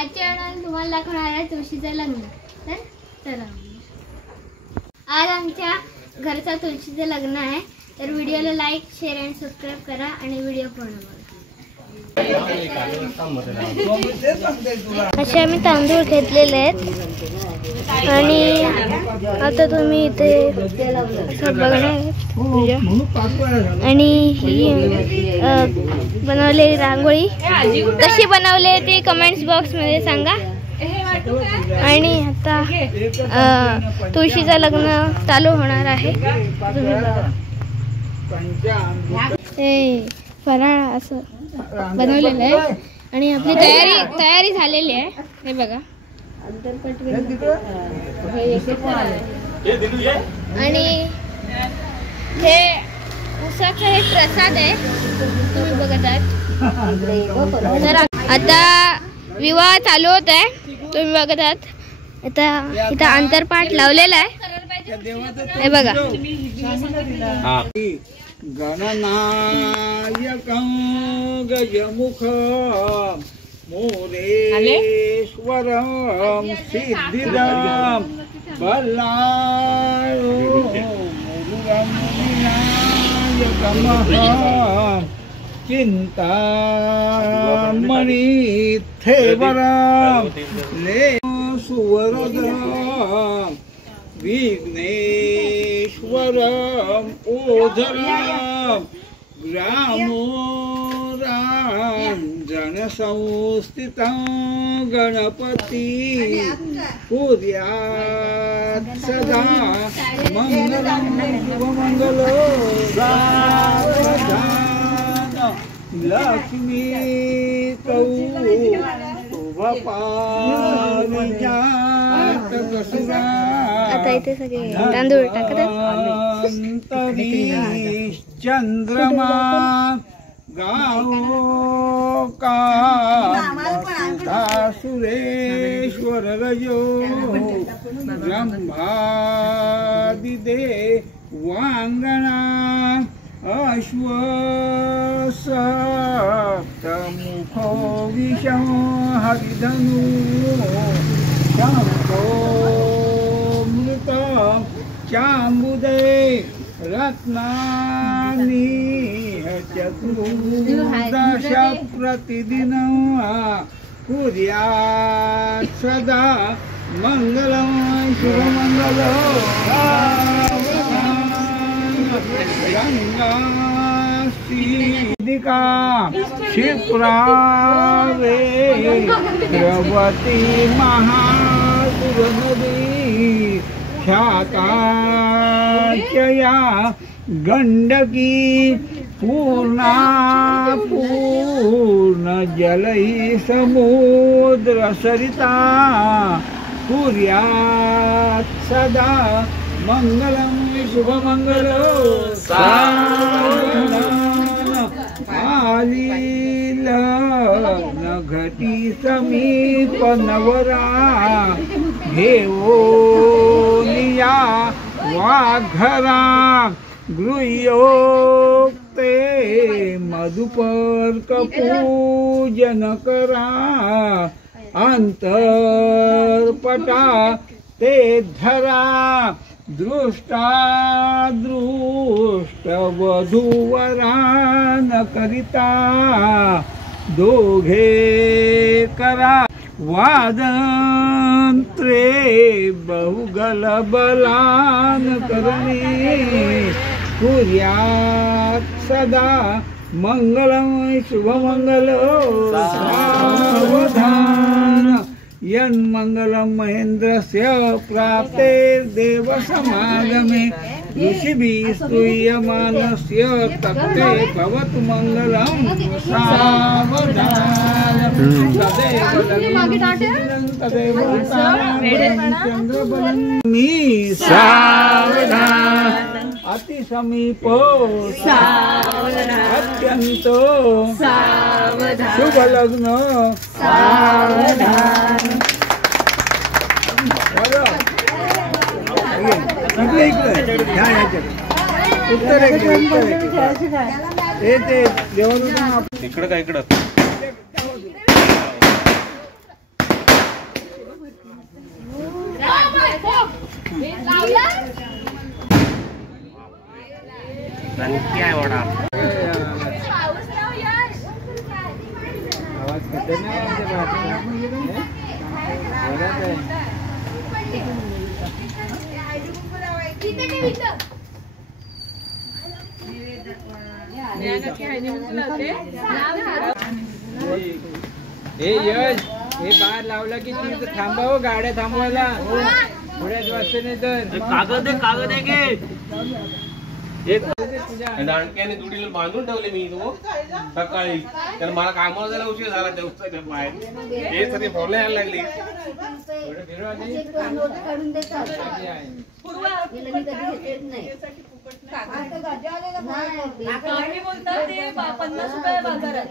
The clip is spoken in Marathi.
आजच्या वेळेला तुम्हाला दाखवणार आहे तुळशीचं लग्न। तर चला, आज आमच्या घरचा तुळशीचं लग्न आहे। तर व्हिडिओला लाईक, शेअर आणि सबस्क्राइब करा आणि व्हिडिओ पूर्ण बघा। असे आम्ही तांदूळ घेतलेले आहेत आणि आता तुम्ही इथे असं बघणार आणि ही बनवलेली रांगोळी कशी बनवली ती कमेंट्स बॉक्स मध्ये सांगा। आणि आता तुळशीचं लग्न चालू होणार आहे। तुम्ही बघा हे फराळ असं बनवलेलं आहे आणि आपली तयारी झालेली आहे। हे बघा आणि हे उसाचं हे प्रसाद आहे तुम्ही बघत आहात। तर आता विवाह चालू होत आहे तुम्ही बघत आहात। आता इथं अंतरपाठ लावलेला आहे हे बघा। गणनायकं गजमुखं मोरेश्वरं सिद्धिदं बल्लाळं विनायकमहं चिन्तामणिथेवरं सुवरदं विघ्नेश्वरं ओझरं ग्रामोराञ्जनसंस्थितं गणपति कुर्यात् सदा मङ्गलं शुभमङ्गलो सावधान लक्ष्मी तौ शुभपारिजात कसुरा आता इथे सगळे तांदूळ टाकतात। चंद्रमा गाओका सुरेश्वर रजो ब्रह्मादिदे वांगणा अश्वसप्तमुखो विषं हरिधनु शंभो चांबुदे रत्नानि चतुर्दश प्रतिदिनं कुर्यात् सदा मङ्गलं शुभमङ्गलो गङ्गासीदिका क्षिप्रावे द्रवती महासुरनदी ख्याताचया गंडकी पूर्णा पूर्ण जलै समुद्र सरिता कुर्यात् सदा मंगलं शुभमंगलो सावधान आलील घटी समीप नवरा घेओनिया वाघरा गृह्योक्ते मधुपर्क पूजन करा अंतरपटा ते धरा दृष्टा दृष्ट वधूवरान करिता दोघे करा वादंत्रे बहुगल बलान करणे कुर्यात् सदा मंगलं शुभमंगलो सावधान यन्मंगलं महेन्द्रस्य प्राप्तेर्देव समागमे ऋषिभिः स्तूयमानस्य तत्ते भवतु मंगलं सावधान तदेव चंद्रबलमी सावधान अतिसमीपो सावधान अत्यंतो सावधान शुभ लग्न सावधान। उत्तर इकडं काय इकडं आवाज खतरनाक हे यश हे बाहेर लावला की तिथं थांबाव गाड्या थांबवायला थोड्याच वाजता नाही तर कागद आहे की तुझ्या दांडक्याने दुडीला बांधून ठेवले मी तो सकाळी तर मला कामाला जायला उशीर झाला दिवसाच्या बाहेर हे सगळे प्रॉब्लेम यायला लागले थोडं फिरवा दे. बोलतात ते 50 रुपये बाजारात